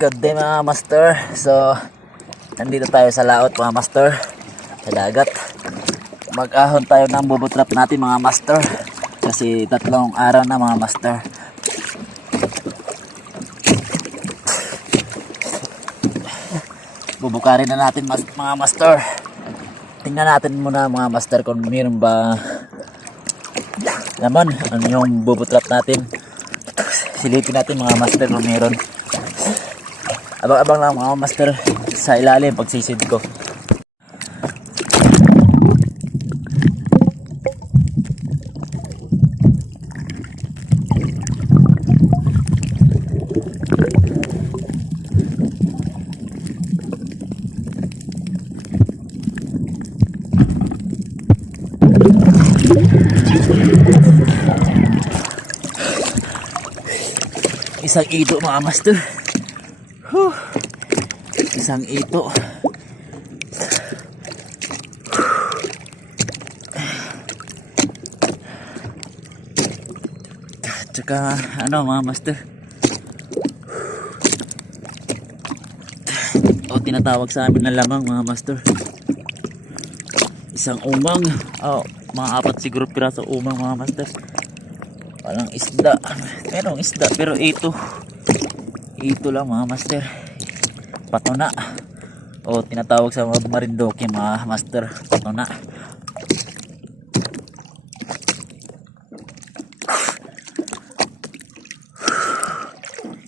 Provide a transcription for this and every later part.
Good day mga master. So nandito tayo sa laot mga master, sa dagat. Mag-ahon tayo ng bubutrap natin mga master, kasi 3 araw na mga master. Bubukarin na natin mga master. Tingnan natin muna mga master kung mayroon ba naman ano yung bubutrap natin. Silipin natin mga master kung mayroon. Abang-abang lang mga master sa ilalim pagsisid ko. Isang ito mga master. Isang ito. Tsaka ano mga master, o tinatawag sa amin na lamang mga master. Isang umang, mga 4 siguro piraso umang mga master. Walang isda. Merong isda pero ito lang mga master. Patuna. O tinatawag sa mga Marindoke mga master, patuna.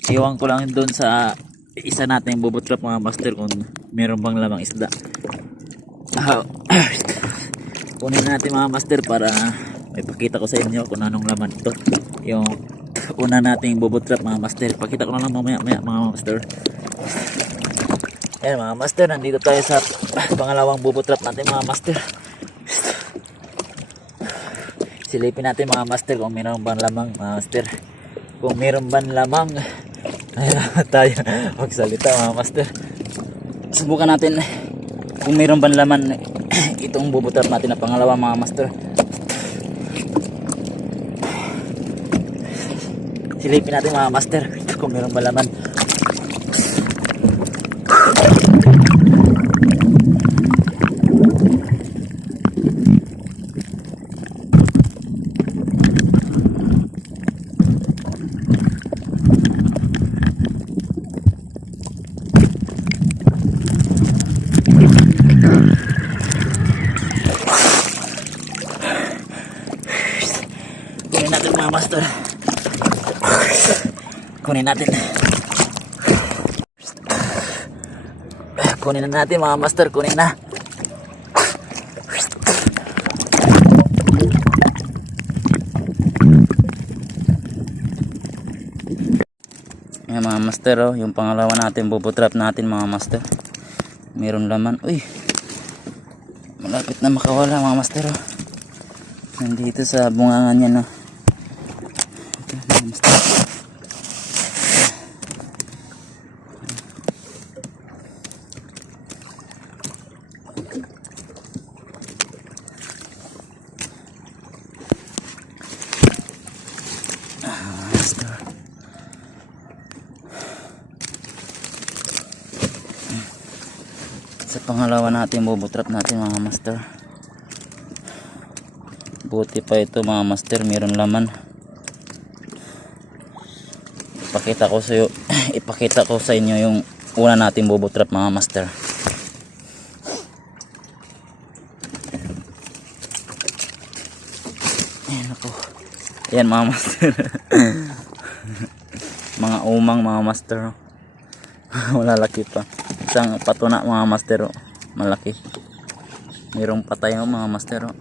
Iwan ko lang doon sa isa nating bubutrap mga master kung meron bang lamang isda. Kunin natin mga master para may pakita ko sa inyo kung anong laman ito. Yung una nating bubutrap mga master, pakita ko na lang mamaya mga master. Ayan mga master, nandito tayo sa pangalawang bubutrap natin mga master. Silipin natin mga master kung meron bang lamang mga master. Kung meron bang lamang, ayan tayo magsalita mga master. Subukan natin kung meron bang laman itong bubutrap natin na pangalawa mga master. Silipin natin mga master kung meron bang laman. Kunin natin mga master. Kunin natin. Kunin na natin mga master. Kunin na. Ayan mga master, yung pangalawa natin bubutrap natin mga master. Meron laman. Uy, malapit na makawala mga master. Nandito sa bungangan niya no. Okay, mga master. Sa pangalawa natin bubutrap natin mga master. Buti pa ito mga master, mayroon laman. Ipakita ko sa inyo yung una natin bubutrap mga master. Ayan ako. Ayan mga master. Mga umang mga master. Malalaki pa. Isang patuna mga master, malaki. Mayroong patay mga master.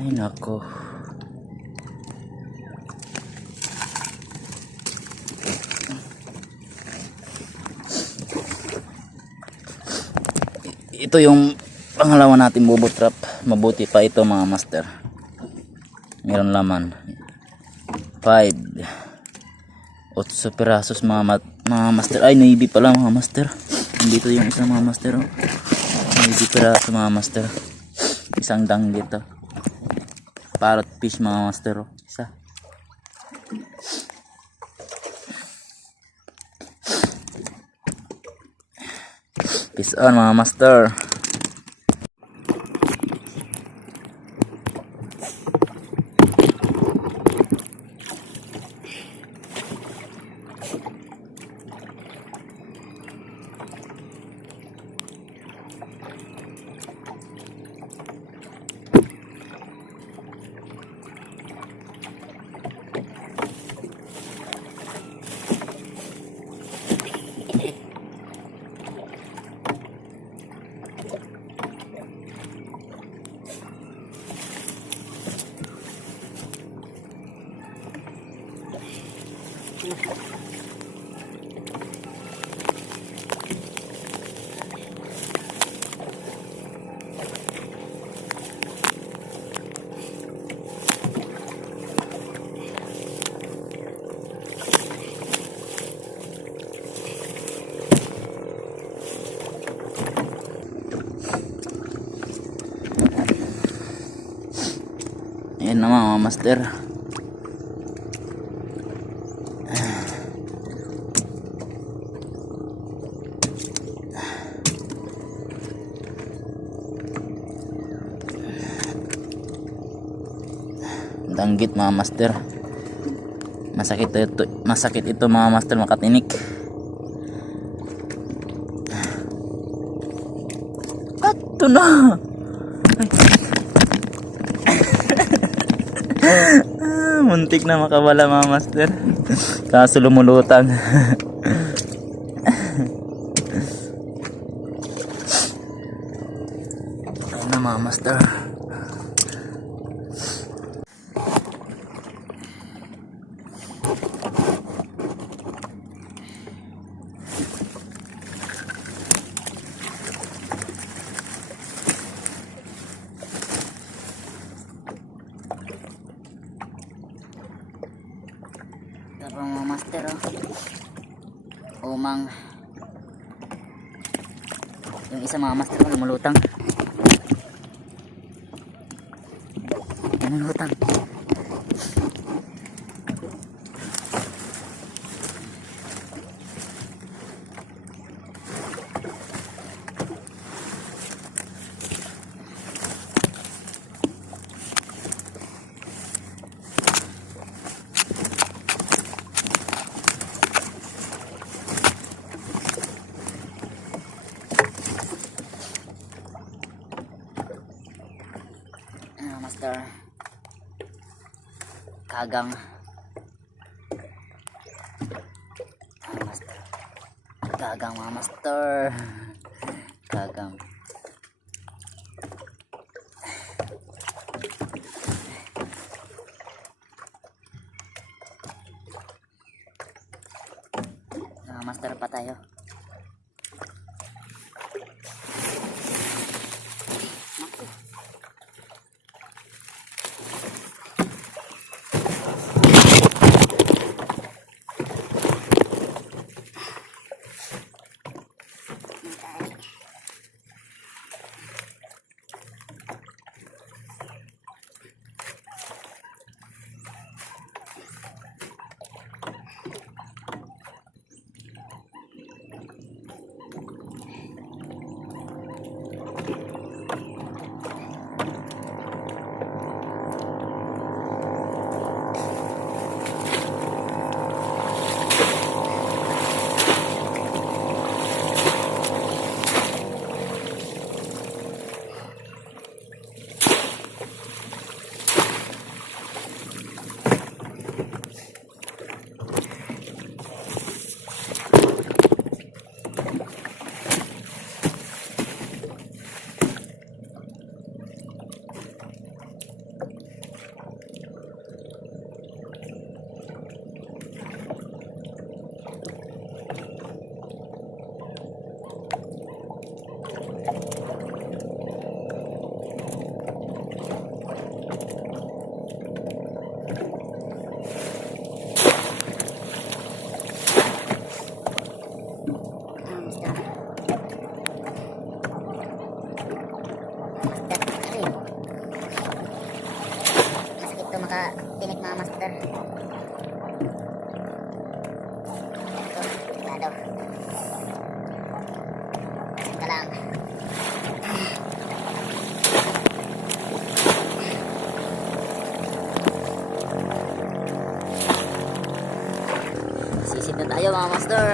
Ay nako. Ito yung pangalawa natin bubutrap. Mabuti pa ito mga master. Meron laman 5 8 pirasos mga master. Ay naibi pala mga master. Dito yung isang mga master. Naibi piraso mga master. Isang danggit. parrot fish mga master. Oh. Isa. Peace on mga master. Ayan naman mga master. Danggit mga master. Masakit ito mga master, makatinik. Ito na. Muntik na makawala mga master. Kaso lumulutang. Ayun na mga master. Ito mga master, oh. Umang. Yung isa mga master ko lumulutang. Yan ang lutang. Master, kagang. Master, kagang mga master, kagang. Master pa tayo. makatinik mga master. Ito, delikado. Ito lang. Sisid na tayo mga master.